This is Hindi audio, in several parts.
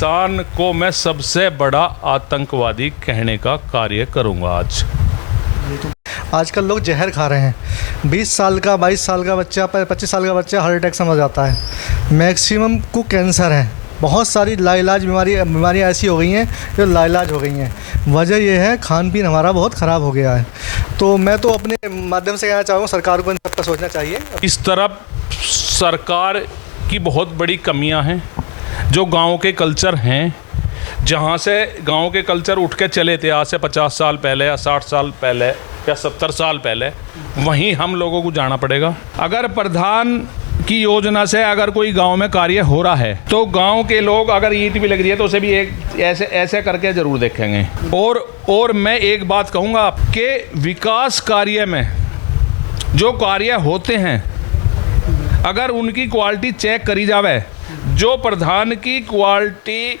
किसान को मैं सबसे बड़ा आतंकवादी कहने का कार्य करूंगा आज। आजकल लोग जहर खा रहे हैं। 20 साल का 22 साल का बच्चा 25 साल का बच्चा हार्ट अटैक से मर जाता है। मैक्सिमम को कैंसर है। बहुत सारी लाइलाज बीमारियाँ ऐसी हो गई हैं जो लाइलाज हो गई हैं। वजह यह है खान पीन हमारा बहुत ख़राब हो गया है। तो मैं तो अपने माध्यम से कहना चाहूँगा सरकार को इन सब का सोचना चाहिए। इस तरफ सरकार की बहुत बड़ी कमियां हैं। जो गांव के कल्चर हैं, जहां से गांव के कल्चर उठ के चले थे आज से 50 साल पहले या 60 साल पहले या 70 साल पहले, वहीं हम लोगों को जाना पड़ेगा। अगर प्रधान की योजना से अगर कोई गांव में कार्य हो रहा है तो गांव के लोग अगर ईंट भी लग रही है तो उसे भी एक ऐसे करके ज़रूर देखेंगे। और मैं एक बात कहूँगा कि विकास कार्य में जो कार्य होते हैं अगर उनकी क्वालिटी चेक करी जावे, जो प्रधान की क्वालिटी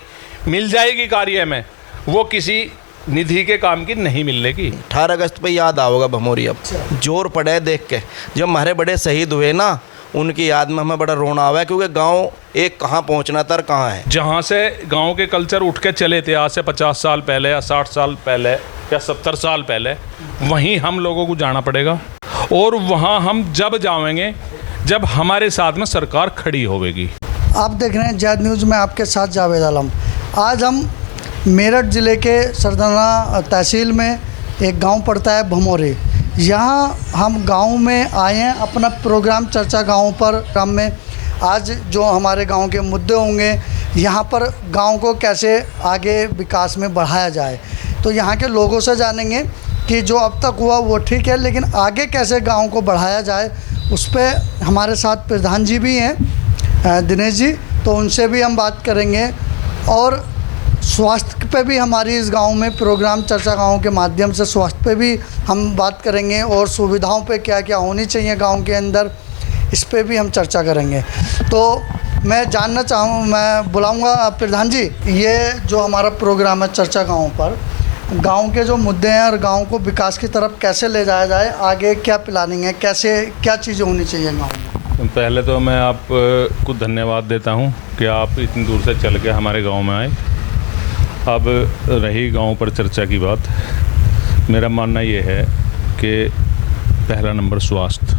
मिल जाएगी कार्य में, वो किसी निधि के काम की नहीं मिलेगी। 18 अगस्त पे याद आओगा भमोरी। अब जोर पड़े देख के, जब हमारे बड़े शहीद हुए ना, उनकी याद में हमें बड़ा रोना आवा है, क्योंकि गांव एक कहाँ पहुंचना था और कहाँ है। जहाँ से गांव के कल्चर उठ के चले थे आज से 50 साल पहले या 60 साल पहले या 70 साल पहले, वहीं हम लोगों को जाना पड़ेगा। और वहाँ हम जब जाएंगे जब हमारे साथ में सरकार खड़ी होगी। आप देख रहे हैं जैद न्यूज़ में आपके साथ जावेद आलम। आज हम मेरठ ज़िले के सरदाना तहसील में एक गांव पड़ता है भमोरी। यहाँ हम गांव में आए हैं अपना प्रोग्राम चर्चा गांव पर काम में। आज जो हमारे गांव के मुद्दे होंगे, यहाँ पर गांव को कैसे आगे विकास में बढ़ाया जाए, तो यहाँ के लोगों से जानेंगे कि जो अब तक हुआ वो ठीक है, लेकिन आगे कैसे गांव को बढ़ाया जाए, उस पर हमारे साथ प्रधान जी भी हैं दिनेश जी, तो उनसे भी हम बात करेंगे। और स्वास्थ्य पे भी हमारी इस गांव में प्रोग्राम चर्चा गांव के माध्यम से स्वास्थ्य पे भी हम बात करेंगे और सुविधाओं पे क्या क्या होनी चाहिए गांव के अंदर, इस पे भी हम चर्चा करेंगे। तो मैं जानना मैं बुलाऊंगा प्रधान जी, ये जो हमारा प्रोग्राम है चर्चा गांव पर, गांव के जो मुद्दे हैं और गांव को विकास की तरफ कैसे ले जाया जाए, आगे क्या प्लानिंग है, कैसे क्या चीज़ें होनी चाहिए गाँव में। पहले तो मैं आपको धन्यवाद देता हूं कि आप इतनी दूर से चल के हमारे गांव में आए। अब रही गांव पर चर्चा की बात, मेरा मानना ये है कि पहला नंबर स्वास्थ्य,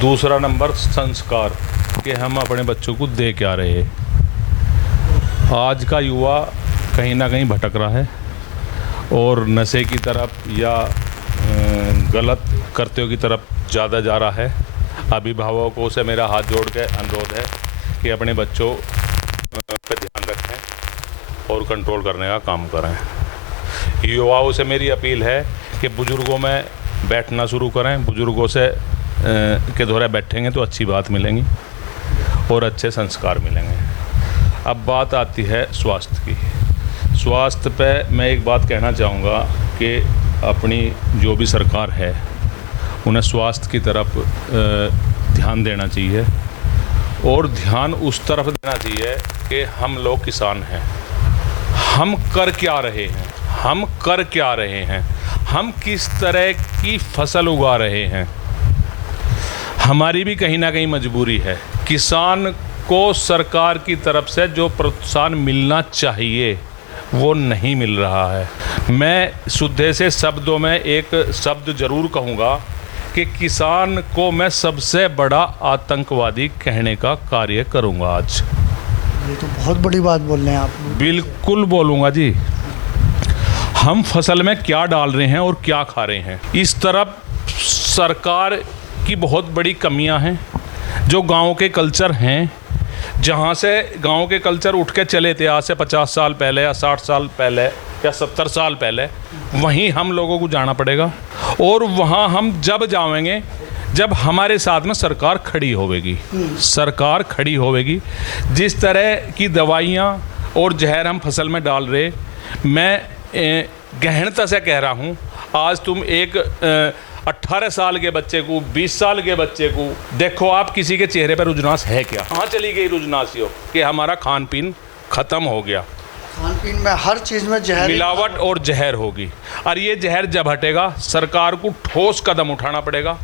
दूसरा नंबर संस्कार कि हम अपने बच्चों को दे क्या रहे। आज का युवा कहीं ना कहीं भटक रहा है और नशे की तरफ या गलत कर्तव्यों की तरफ ज़्यादा जा रहा है। अभिभावकों से मेरा हाथ जोड़ के अनुरोध है कि अपने बच्चों पर ध्यान रखें और कंट्रोल करने का काम करें। युवाओं से मेरी अपील है कि बुज़ुर्गों में बैठना शुरू करें। बुज़ुर्गों से के द्वारा बैठेंगे तो अच्छी बात मिलेंगी और अच्छे संस्कार मिलेंगे। अब बात आती है स्वास्थ्य की। स्वास्थ्य पे मैं एक बात कहना चाहूँगा कि अपनी जो भी सरकार है उन्हें स्वास्थ्य की तरफ ध्यान देना चाहिए और ध्यान उस तरफ देना चाहिए कि हम लोग किसान हैं, हम कर क्या रहे हैं, हम कर क्या रहे हैं, हम किस तरह की फसल उगा रहे हैं। हमारी भी कहीं ना कहीं मजबूरी है। किसान को सरकार की तरफ से जो प्रोत्साहन मिलना चाहिए वो नहीं मिल रहा है। मैं शुद्ध से शब्दों में एक शब्द ज़रूर कहूँगा कि किसान को मैं सबसे बड़ा आतंकवादी कहने का कार्य करूँगा आज। ये तो बहुत बड़ी बात बोल रहे हैं आप। बिल्कुल बोलूँगा जी। हम फसल में क्या डाल रहे हैं और क्या खा रहे हैं, इस तरफ सरकार की बहुत बड़ी कमियां हैं। जो गांव के कल्चर हैं, जहां से गांव के कल्चर उठ के चले थे आज से 50 साल पहले या 60 साल पहले या 70 साल पहले, वहीं हम लोगों को जाना पड़ेगा। और वहां हम जब जाएंगे जब हमारे साथ में सरकार खड़ी होगी। सरकार खड़ी होगी। जिस तरह की दवाइयाँ और जहर हम फसल में डाल रहे, मैं गहनता से कह रहा हूँ, आज तुम एक 18 साल के बच्चे को, 20 साल के बच्चे को देखो, आप किसी के चेहरे पर रुजनास है क्या? कहाँ चली गई रुजनासियों कि हमारा खान पीन ख़त्म हो गया। खान पीन में हर चीज़ में जहर, मिलावट और जहर होगी। और ये जहर जब हटेगा सरकार को ठोस कदम उठाना पड़ेगा।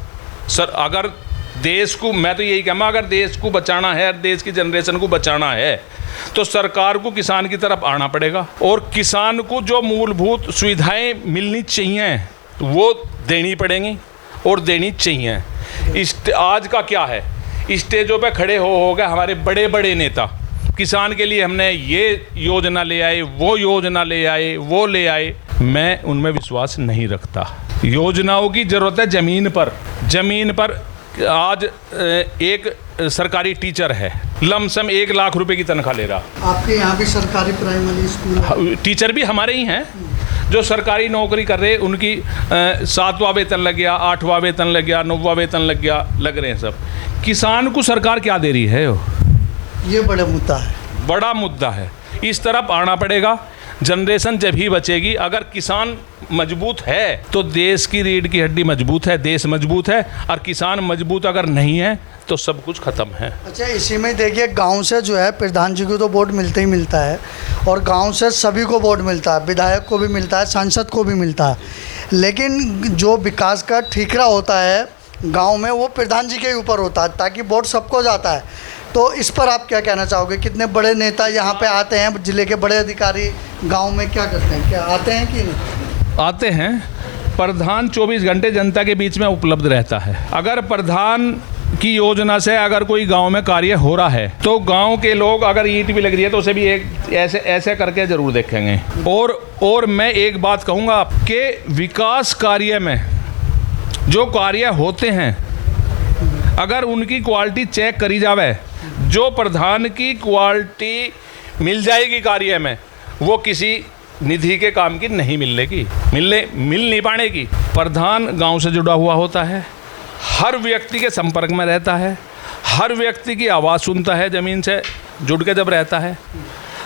सर, अगर देश को, मैं तो यही कहूँगा, अगर देश को बचाना है, देश की जनरेशन को बचाना है, तो सरकार को किसान की तरफ आना पड़ेगा और किसान को जो मूलभूत सुविधाएं मिलनी चाहिए वो देनी पड़ेंगी और देनी चाहिए। आज का क्या है, स्टेजों पे खड़े हो गए हमारे बड़े बड़े नेता, किसान के लिए हमने ये योजना ले आए, वो योजना ले आए, वो ले आए। मैं उनमें विश्वास नहीं रखता। योजनाओं की ज़रूरत है ज़मीन पर। आज एक सरकारी टीचर है, लमसम 1 लाख रुपए की तनख्वाह ले रहा। आपके यहाँ भी सरकारी प्राइमरी स्कूल है? टीचर भी हमारे ही हैं जो सरकारी नौकरी कर रहे, उनकी 7वां वेतन लग गया, 8वां वेतन लग गया, 9वां वेतन लग गया, लग रहे हैं सब। किसान को सरकार क्या दे रही है? ये बड़ा मुद्दा है। इस तरफ आना पड़ेगा। जनरेशन जब ही बचेगी। अगर किसान मजबूत है तो देश की रीढ़ की हड्डी मजबूत है, देश मजबूत है, और किसान मजबूत अगर नहीं है तो सब कुछ खत्म है। अच्छा, इसी में देखिए, गांव से जो है प्रधान जी को तो वोट मिलता ही मिलता है और गांव से सभी को वोट मिलता है, विधायक को भी मिलता है, सांसद को भी मिलता है, लेकिन जो विकास का ठीकरा होता है गांव में वो प्रधान जी के ऊपर होता है, ताकि वोट सबको जाता है। तो इस पर आप क्या कहना चाहोगे? कितने बड़े नेता यहाँ पे आते हैं, जिले के बड़े अधिकारी गांव में क्या करते हैं, क्या आते हैं कि नहीं? आते हैं। प्रधान 24 घंटे जनता के बीच में उपलब्ध रहता है। अगर प्रधान की योजना से अगर कोई गांव में कार्य हो रहा है तो गांव के लोग, अगर ईंट भी लग रही है तो उसे भी एक ऐसे करके जरूर देखेंगे। और मैं एक बात कहूँगा कि विकास कार्य में जो कार्य होते हैं, अगर उनकी क्वालिटी चेक करी जावे, जो प्रधान की क्वालिटी मिल जाएगी कार्य में, वो किसी निधि के काम की नहीं मिल नहीं पाएगी। प्रधान गांव से जुड़ा हुआ होता है, हर व्यक्ति के संपर्क में रहता है, हर व्यक्ति की आवाज़ सुनता है, ज़मीन से जुड़ के जब रहता है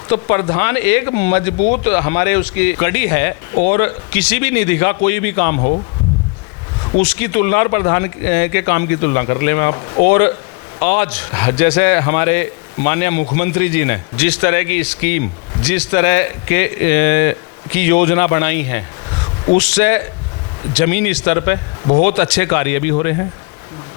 तो प्रधान एक मजबूत हमारे उसकी कड़ी है। और किसी भी निधि का कोई भी काम हो, उसकी तुलना और प्रधान के काम की तुलना कर लें आप। और आज जैसे हमारे माननीय मुख्यमंत्री जी ने जिस तरह की स्कीम, जिस तरह के की योजना बनाई है, उससे ज़मीनी स्तर पे बहुत अच्छे कार्य भी हो रहे हैं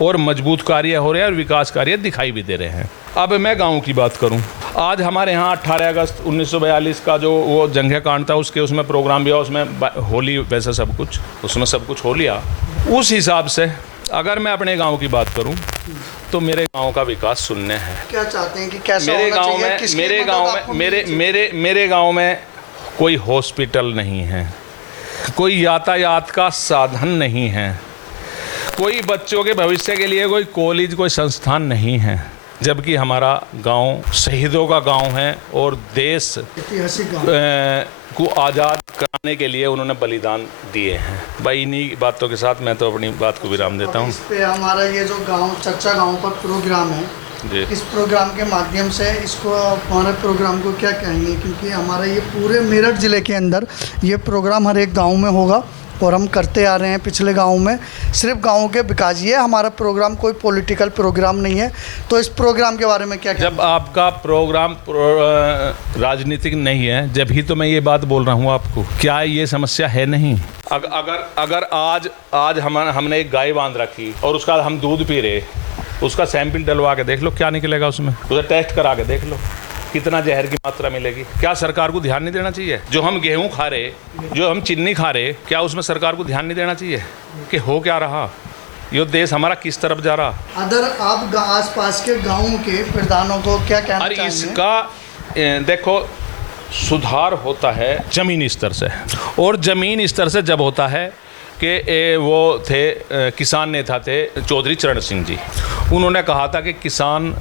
और मजबूत कार्य हो रहे हैं और विकास कार्य दिखाई भी दे रहे हैं। अब मैं गांव की बात करूं, आज हमारे यहाँ 18 अगस्त 1942 का जो वो जंगे कांड था, उसमें प्रोग्राम भी हुआ, उसमें होली, वैसे सब कुछ उसमें सब कुछ हो लिया। उस हिसाब से अगर मैं अपने गांव की बात करूं तो मेरे गांव का विकास शून्य है। क्या चाहते हैं कि कैसा मेरे होना गांव चाहिए? में किसकी मेरे मदद गांव आपको में मिलनी मेरे गांव में कोई हॉस्पिटल नहीं है, कोई यातायात का साधन नहीं है, कोई बच्चों के भविष्य के लिए कोई कॉलेज, कोई संस्थान नहीं है, जबकि हमारा गांव शहीदों का गांव है और देश ऐतिहासिक गांव को आज़ाद कराने के लिए उन्होंने बलिदान दिए हैं। भाई इन्हीं बातों के साथ मैं तो अपनी बात को विराम देता हूँ। इस पे हमारा ये जो गांव चर्चा गांव पर प्रोग्राम है जी, इस प्रोग्राम के माध्यम से इसको हमारे प्रोग्राम को क्या कहेंगे? क्योंकि हमारा ये पूरे मेरठ ज़िले के अंदर ये प्रोग्राम हर एक गांव में होगा और हम करते आ रहे हैं पिछले गांव में, सिर्फ गांव के विकास। ये हमारा प्रोग्राम कोई पॉलिटिकल प्रोग्राम नहीं है। तो इस प्रोग्राम के बारे में क्या जब आपका प्रोग्राम राजनीतिक नहीं है, जब ही तो मैं ये बात बोल रहा हूँ आपको। क्या ये समस्या है नहीं? अगर आज हमने एक गाय बांध रखी और उसका हम दूध पी रहे, उसका सैंपल डलवा के देख लो क्या निकलेगा उसमें, उसे टेस्ट करा के देख लो कितना जहर की मात्रा मिलेगी। क्या सरकार को ध्यान नहीं देना चाहिए? जो हम गेहूं खा रहे, जो हम चीनी खा रहे, क्या उसमें सरकार को ध्यान नहीं देना चाहिए कि हो क्या रहा, ये देश हमारा किस तरफ जा रहा? अदर आप आसपास के गाँव के प्रधानों को क्या कहना और चाहेंगे? इसका देखो सुधार होता है ज़मीनी स्तर से, और ज़मीन स्तर से जब होता है कि वो थे किसान नेता थे चौधरी चरण सिंह जी, उन्होंने कहा था कि किसान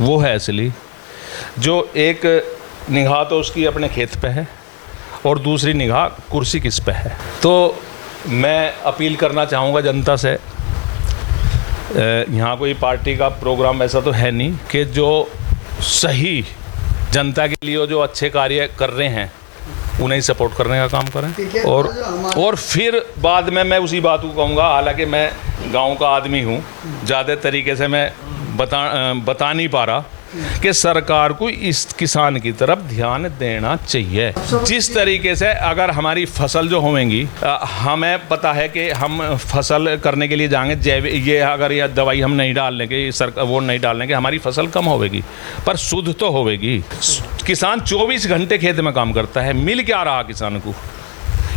वो है असली जो एक निगाह तो उसकी अपने खेत पे है और दूसरी निगाह कुर्सी किस पे है। तो मैं अपील करना चाहूँगा जनता से, यहाँ कोई पार्टी का प्रोग्राम ऐसा तो है नहीं, कि जो सही जनता के लिए जो अच्छे कार्य कर रहे हैं उन्हें सपोर्ट करने का काम करें। और फिर बाद में मैं उसी बात को कहूँगा, हालांकि मैं गांव का आदमी हूँ, ज़्यादा तरीके से मैं बता नहीं पा रहा, कि सरकार को इस किसान की तरफ ध्यान देना चाहिए। जिस तरीके से अगर हमारी फसल जो होंगी, हमें पता है कि हम फसल करने के लिए जाएंगे जैविक, ये अगर यह दवाई हम नहीं डाल लेंगे, वो नहीं डाल लेंगे, हमारी फसल कम होगी पर शुद्ध तो होगी। किसान 24 घंटे खेत में काम करता है, मिल क्या रहा किसान को?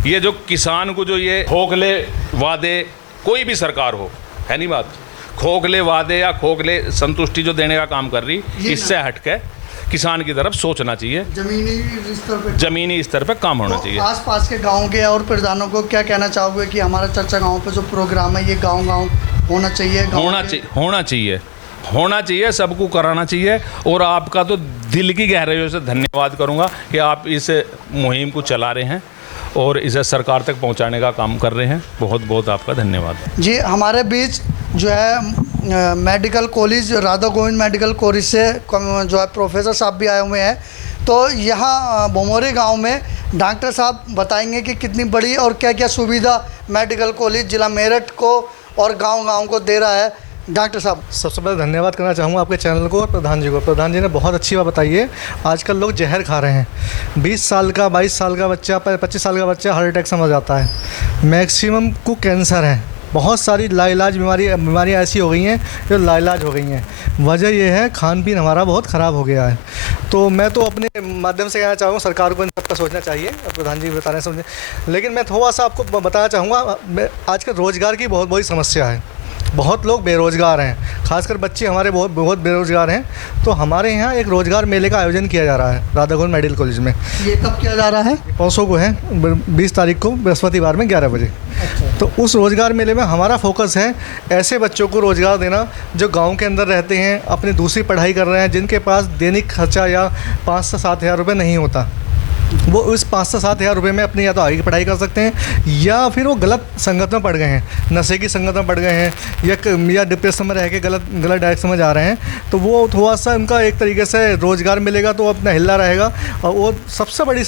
ये जो किसान को जो ये खोखले वादे, कोई भी सरकार हो, है नहीं बात, खोखले वादे या खोखले संतुष्टि जो देने का काम कर रही, इससे हटके किसान की तरफ सोचना चाहिए। जमीनी स्तर पे काम होना चाहिए। आसपास के गांव के और प्रधानों को क्या कहना चाहोगे कि हमारा चर्चा गांव पे जो प्रोग्राम है ये गांव-गांव होना चाहिए? होना चाहिए, सबको कराना चाहिए। और आपका तो दिल की गहराइयों से धन्यवाद करूंगा कि आप इस मुहिम को चला रहे हैं और इसे सरकार तक पहुंचाने का काम कर रहे हैं। बहुत बहुत आपका धन्यवाद। जी, हमारे बीच जो है medical college, Radha Govind medical college से जो है प्रोफेसर साहब भी आए हुए हैं। तो यहाँ भमोरी गांव में डॉक्टर साहब बताएंगे कि कितनी बड़ी और क्या क्या सुविधा मेडिकल कॉलेज जिला मेरठ को और गांव-गांव को दे रहा है। डॉक्टर साहब, सबसे पहले धन्यवाद करना चाहूँगा आपके चैनल को और प्रधान जी को। प्रधान जी ने बहुत अच्छी बात बताई है। आजकल लोग जहर खा रहे हैं। 20 साल का 22 साल का बच्चा, 25 साल का बच्चा हार्ट अटैक समझ जाता है। मैक्सिमम को कैंसर है। बहुत सारी लाइलाज बीमारियाँ ऐसी हो गई हैं जो लाइलाज हो गई हैं। वजह यह है खान पीन हमारा बहुत ख़राब हो गया है। तो मैं तो अपने माध्यम से कहना चाहूँगा सरकार को इन सब का सोचना चाहिए। प्रधान जी बता रहे हैं समझे, लेकिन मैं थोड़ा सा आपको बताना चाहूँगा, आजकल रोज़गार की बहुत बड़ी समस्या है। बहुत लोग बेरोज़गार हैं, खासकर बच्चे हमारे बहुत बेरोज़गार हैं। तो हमारे यहाँ एक रोज़गार मेले का आयोजन किया जा रहा है राधा गोविंद मेडिकल कॉलेज में। ये कब किया जा रहा है? परसों को है, 20 तारीख को बृहस्पतिवार में 11 बजे। तो उस रोज़गार मेले में हमारा फोकस है ऐसे बच्चों को रोज़गार देना जो गांव के अंदर रहते हैं, अपनी दूसरी पढ़ाई कर रहे हैं, जिनके पास दैनिक खर्चा या 5 से 7 हज़ार रुपये नहीं होता। वो उस 5 से 7 हज़ार रुपये में अपनी या तो आगे की पढ़ाई कर सकते हैं या फिर वो गलत संगत में पड़ गए हैं, नशे की संगत में पड़ गए हैं या डिप्रेशन में रह के गलत डायरेक्शन में जा रहे हैं। तो वो थोड़ा सा उनका एक तरीके से रोज़गार मिलेगा तो वो अपना हिला रहेगा। और वो सबसे बड़ी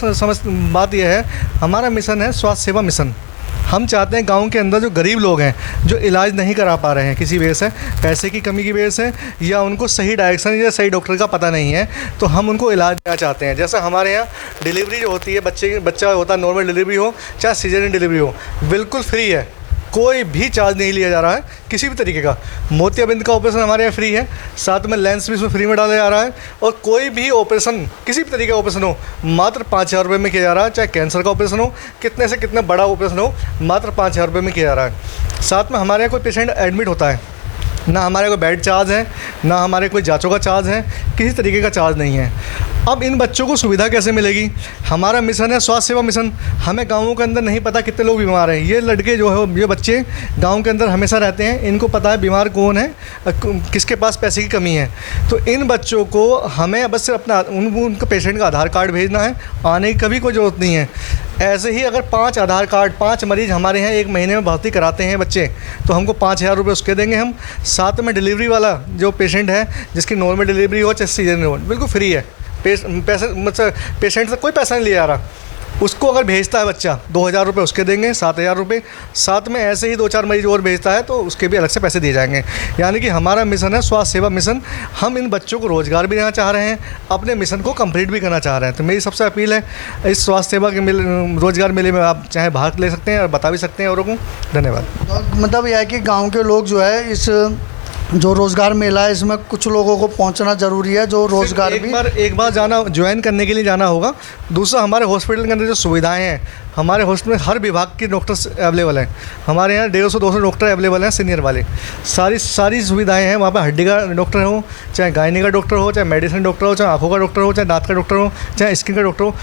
बात यह है, हमारा मिशन है स्वास्थ्य सेवा मिशन। हम चाहते हैं गांव के अंदर जो गरीब लोग हैं, जो इलाज नहीं करा पा रहे हैं किसी वजह से, पैसे की कमी की वजह से, या उनको सही डायरेक्शन या सही डॉक्टर का पता नहीं है, तो हम उनको इलाज देना चाहते हैं। जैसे हमारे यहाँ डिलीवरी जो होती है, बच्चा होता है, नॉर्मल डिलीवरी हो चाहे सीजरियन डिलीवरी हो, बिल्कुल फ्री है। कोई भी चार्ज नहीं लिया जा रहा है किसी भी तरीके का। मोतियाबिंद का ऑपरेशन हमारे यहाँ फ्री है, साथ में लेंस भी इसमें फ्री में डाला जा रहा है। और कोई भी ऑपरेशन, किसी भी तरीके का ऑपरेशन हो, मात्र 5,000 रुपये में किया जा रहा है। चाहे कैंसर का ऑपरेशन हो, कितने से कितना बड़ा ऑपरेशन हो, मात्र 5,000 रुपये में किया जा रहा है। साथ में हमारे यहाँ कोई पेशेंट एडमिट होता है, ना हमारे कोई बेड चार्ज है, ना हमारे कोई जांचों का चार्ज है, किसी तरीके का चार्ज नहीं है। अब इन बच्चों को सुविधा कैसे मिलेगी? हमारा मिशन है स्वास्थ्य सेवा मिशन। हमें गाँवों के अंदर नहीं पता कितने लोग बीमार हैं। ये लड़के जो है, ये बच्चे गांव के अंदर हमेशा रहते हैं, इनको पता है बीमार कौन है, किसके पास पैसे की कमी है। तो इन बच्चों को हमें बस अपना उनका पेशेंट का आधार कार्ड भेजना है, आने की कभी कोई ज़रूरत नहीं है। ऐसे ही अगर 5 आधार कार्ड, 5 मरीज़ हमारे यहाँ 1 महीने में भर्ती कराते हैं बच्चे, तो हमको 5,000 रुपये उसके देंगे हम। साथ में डिलीवरी वाला जो पेशेंट है, जिसकी नॉर्मल डिलीवरी हो चाहे सीजन हो, बिल्कुल फ्री है। मतलब पेशेंट से कोई पैसा नहीं लिया जा रहा। उसको अगर भेजता है बच्चा, 2,000 रुपये उसके देंगे, 7,000 रुपये। साथ में ऐसे ही 2-4 मरीज और भेजता है तो उसके भी अलग से पैसे दिए जाएंगे। यानी कि हमारा मिशन है स्वास्थ्य सेवा मिशन। हम इन बच्चों को रोज़गार भी देना चाह रहे हैं, अपने मिशन को कंप्लीट भी करना चाह रहे हैं। तो मेरी सबसे अपील है, इस स्वास्थ्य सेवा के रोज़गार मेले में आप चाहे भाग ले सकते हैं और बता भी सकते हैं औरों को। धन्यवाद। मतलब यह है कि गाँव के लोग जो है इस जो रोज़गार मेला है इसमें कुछ लोगों को पहुंचना ज़रूरी है, जो रोज़गार एक बार जाना, ज्वाइन करने के लिए जाना होगा। दूसरा, हमारे हॉस्पिटल के अंदर जो सुविधाएं हैं, हमारे हॉस्पिटल में हर विभाग के डॉक्टर्स अवेलेबल हैं। हमारे यहाँ 150-200 डॉक्टर अवेलेबल हैं, सीनियर वाले। सारी सुविधाएं हैं वहाँ पर। हड्डी का डॉक्टर हो, चाहे गायनी का डॉक्टर हो, चाहे मेडिसिन डॉक्टर हो, चाहे आँखों का डॉक्टर हो, चाहे दांत का डॉक्टर हो, चाहे स्किन का डॉक्टर हो,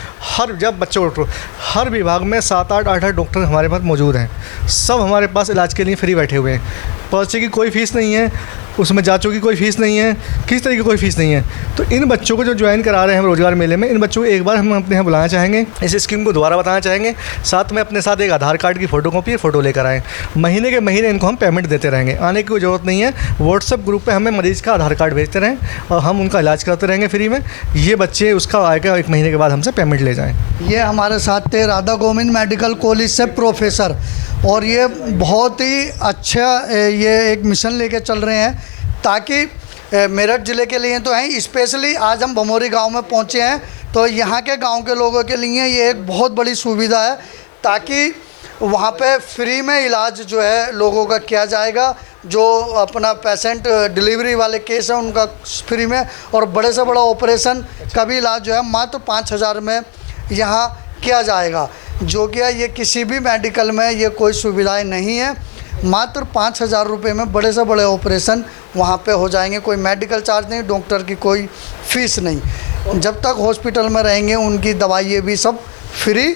जब बच्चों का डॉक्टर, हर विभाग में 7-8 डॉक्टर हमारे पास मौजूद हैं। सब हमारे पास इलाज के लिए फ्री बैठे हुए हैं। पर्चे की कोई फ़ीस नहीं है, उसमें जांचों की कोई फ़ीस नहीं है, किसी तरीके की कोई फ़ीस नहीं है। तो इन बच्चों को जो ज्वाइन करा रहे हैं हम रोज़गार मेले में, इन बच्चों को एक बार हम अपने यहाँ बुलाना चाहेंगे, इस स्कीम को दोबारा बताना चाहेंगे। साथ में अपने साथ एक आधार कार्ड की फ़ोटोकॉपी, फ़ोटो लेकर आएँ। महीने के महीने इनको हम पेमेंट देते रहेंगे, आने की कोई ज़रूरत नहीं है। व्हाट्सएप ग्रुप पर हमें मरीज़ का आधार कार्ड भेजते रहें और हम उनका इलाज करते रहेंगे फ्री में। ये बच्चे उसका आएगा 1 महीने के बाद हमसे पेमेंट ले जाएँ। ये हमारे साथ थे राधा गोविंद मेडिकल कॉलेज से प्रोफेसर, और ये बहुत ही अच्छा ये एक मिशन लेके चल रहे हैं ताकि मेरठ ज़िले के लिए तो हैं। स्पेशली आज हम भमोरी गांव में पहुंचे हैं, तो यहाँ के गांव के लोगों के लिए ये एक बहुत बड़ी सुविधा है, ताकि वहाँ पे फ्री में इलाज जो है लोगों का किया जाएगा। जो अपना पेशेंट डिलीवरी वाले केस है उनका फ्री में, और बड़े से बड़ा ऑपरेशन का भी इलाज जो है मात्र 5,000 में यहाँ किया जाएगा, जो कि ये किसी भी मेडिकल में ये कोई सुविधाएं नहीं है। मात्र 5,000 रुपये में बड़े से बड़े ऑपरेशन वहाँ पे हो जाएंगे। कोई मेडिकल चार्ज नहीं, डॉक्टर की कोई फीस नहीं। जब तक हॉस्पिटल में रहेंगे उनकी दवाइयाँ भी सब फ्री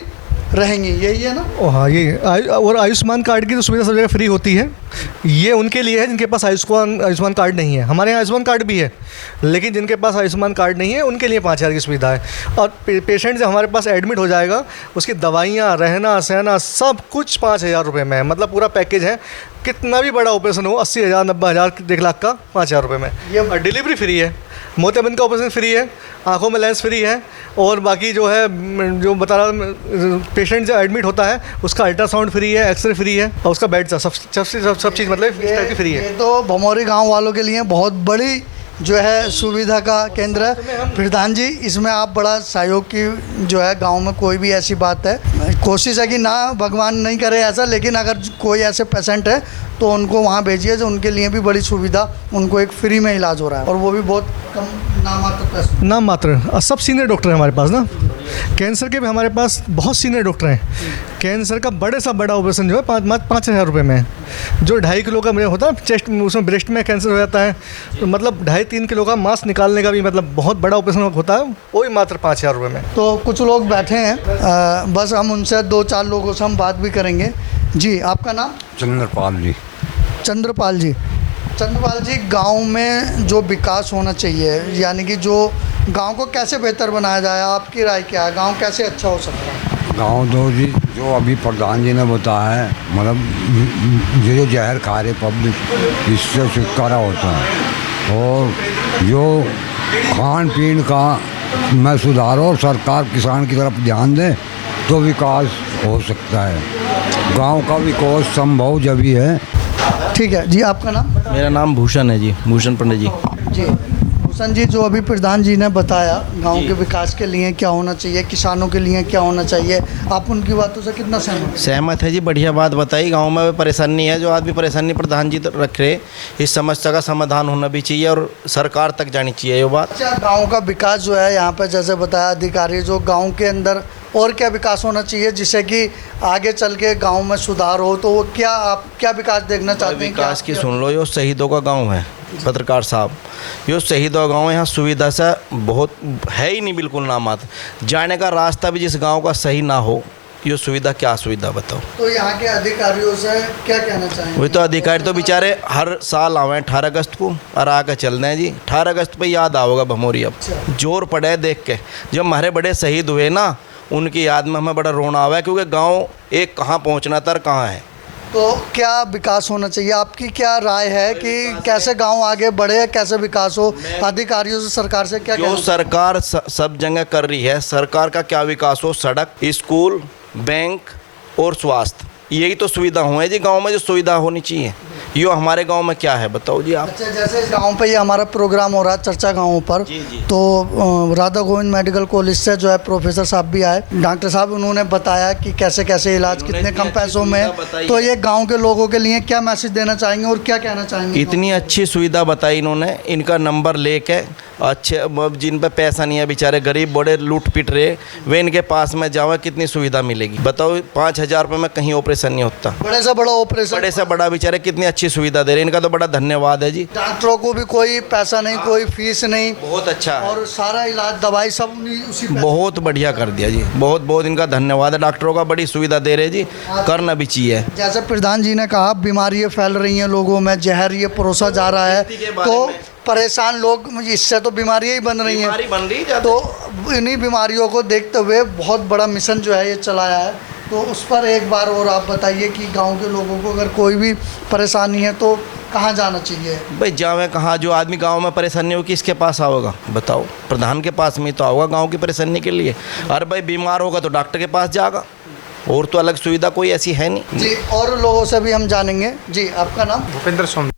रहेंगी, यही है ना? हाँ, ये और आयुष्मान कार्ड की तो सुविधा सब जगह फ्री होती है। ये उनके लिए है जिनके पास आयुष्मान कार्ड नहीं है। हमारे यहाँ आयुष्मान कार्ड भी है, लेकिन जिनके पास आयुष्मान कार्ड नहीं है उनके लिए 5,000 की सुविधा है। और पेशेंट जब हमारे पास एडमिट हो जाएगा, उसकी दवाइयाँ, रहना सहना सब कुछ 5,000 रुपये में है। मतलब पूरा पैकेज है। कितना भी बड़ा ऑपरेशन हो, 80,000, 90,000, 1,00,000 का 5,000 रुपये में। ये डिलीवरी फ्री है, मोतियाबिंद का ऑपरेशन फ्री है, आंखों में लेंस फ्री है, और बाकी जो है जो बता रहा पेशेंट जो एडमिट होता है उसका अल्ट्रासाउंड फ्री है, एक्सरे फ्री है, और उसका बेड सब चीज़ मतलब इस टाइप की फ्री है। ये तो भमोरी गांव वालों के लिए बहुत बड़ी जो है सुविधा का केंद्र है। प्रधान जी, इसमें आप बड़ा सहयोग की जो है, गांव में कोई भी ऐसी बात है, कोशिश है कि ना भगवान नहीं करे ऐसा, लेकिन अगर कोई ऐसे पेशेंट है तो उनको वहाँ भेजिए, जो उनके लिए भी बड़ी सुविधा, उनको एक फ्री में इलाज हो रहा है, और वो भी बहुत कम नाम मात्र। सब सीनियर डॉक्टर हैं हमारे पास ना। कैंसर के भी हमारे पास बहुत सीनियर डॉक्टर हैं। कैंसर का बड़े सा बड़ा ऑपरेशन जो है 5,000 रुपये में है। जो 2.5 किलो का होता है चेस्ट, उसमें ब्रेस्ट में कैंसर हो जाता है, तो मतलब 2.5-3 किलो का मांस निकालने का भी मतलब बहुत बड़ा ऑपरेशन होता है, वो भी मात्र 5,000 रुपये में। तो कुछ लोग बैठे हैं, बस हम उनसे 2-4 लोगों से हम बात भी करेंगे। जी, आपका नाम? चंद्रपाल जी। चंद्रपाल जी, गांव में जो विकास होना चाहिए, यानी कि जो गांव को कैसे बेहतर बनाया जाए, आपकी राय क्या है? गांव कैसे अच्छा हो सकता है? गांव तो जी जो अभी प्रधान जी ने बताया है, मतलब जो जहर खा रहे पब्लिक, इससे छुटकारा होता है। और जो खान पीन का में सुधार हो, सरकार किसान की तरफ ध्यान दे तो विकास हो सकता है। गांव का विकास संभव जब ही है। ठीक है जी, आपका नाम? मेरा नाम भूषण है जी, भूषण पंडित जी। जी भूषण जी, जो अभी प्रधान जी ने बताया गांव के विकास के लिए क्या होना चाहिए, किसानों के लिए क्या होना चाहिए, आप उनकी बातों से कितना सहमत है जी? बढ़िया बात बताई। गांव में परेशानी है, जो आदमी परेशानी प्रधान जी रख रहे, इस समस्या का समाधान होना भी चाहिए और सरकार तक जानी चाहिए ये बात। अच्छा, गाँव का विकास जो है यहाँ पर जैसे बताया अधिकारी, जो गाँव के अंदर और क्या विकास होना चाहिए जिससे कि आगे चल के गाँव में सुधार हो, तो वो क्या आप क्या विकास देखना चाहते हैं? विकास की सुन लो, ये शहीदों का गांव है पत्रकार साहब, ये शहीदों का गांव है। यहाँ सुविधा से बहुत है ही नहीं, बिल्कुल ना मात्र। जाने का रास्ता भी जिस गांव का सही ना हो, ये सुविधा क्या सुविधा बताओ। तो यहाँ के अधिकारियों से क्या कहना चाहेंगे? वही तो अधिकारी तो बेचारे हर साल आवे 18 अगस्त को और आकर चल रहे हैं जी। 18 अगस्त पे याद आओगा भमोरी, अब जोर पड़े है देख के। जब हमारे बड़े शहीद हुए ना, उनकी याद में हमें बड़ा रोना आवा है, क्योंकि गांव एक कहाँ पहुंचना था और कहाँ है। तो क्या विकास होना चाहिए? आपकी क्या राय है कि कैसे गांव आगे बढ़े, कैसे विकास हो? अधिकारियों से, सरकार से क्या जो सरकार सब जगह कर रही है, सरकार का क्या विकास हो? सड़क, स्कूल, बैंक और स्वास्थ्य, यही तो सुविधा हुए जी गांव में, जो सुविधा होनी चाहिए। ये हमारे गांव में क्या है बताओ जी आप। अच्छा, जैसे गांव पे ये हमारा प्रोग्राम हो रहा है चर्चा गाँव पर, तो राधा गोविंद मेडिकल कॉलेज से जो है प्रोफेसर साहब भी आए, डॉक्टर साहब, उन्होंने बताया कि कैसे कैसे इलाज कितने कम पैसों में। तो ये गांव के लोगों के लिए क्या मैसेज देना चाहेंगे और क्या कहना चाहेंगे? इतनी अच्छी सुविधा बताई इन्होंने, इनका नंबर लेके अच्छे, जिन पे पैसा नहीं है, बेचारे गरीब बड़े लूट पिट रहे, वे इनके पास में जाओ, कितनी सुविधा मिलेगी बताओ। 5,000 रुपये में कहीं ऑपरेशन नहीं होता, बड़े से बड़ा ऑपरेशन, बड़े से बड़ा, बेचारे कितनी अच्छी सुविधा दे रहे हैं। इनका तो बड़ा धन्यवाद है जी। डॉक्टरों को भी कोई पैसा नहीं, कोई फीस नहीं, बहुत अच्छा है। और सारा इलाज, दवाई सब उसी बहुत बढ़िया कर दिया जी, बहुत बहुत इनका धन्यवाद है। डॉक्टरों का बड़ी सुविधा दे रहे जी, करना भी चाहिए। जैसे प्रधान जी ने कहा, बीमारियाँ फैल रही हैं लोगों में, जहर ये परोसा जा रहा है, तो परेशान लोग, इससे तो बीमारियाँ ही बन रही हैं। तो इन्हीं बीमारियों को देखते हुए बहुत बड़ा मिशन जो है ये चलाया है। तो उस पर एक बार और आप बताइए कि गांव के लोगों को अगर कोई भी परेशानी है तो कहाँ जाना चाहिए? भाई जावे कहाँ? जो आदमी गांव में परेशानी हो, किसके पास आओगा बताओ? प्रधान के पास में तो आओगा गांव की परेशानी के लिए। अरे भाई बीमार होगा तो डॉक्टर के पास जाएगा, और तो अलग सुविधा कोई ऐसी है नहीं जी। और लोगों से भी हम जानेंगे। जी, आपका नाम? भूपेंद्र स्वामी।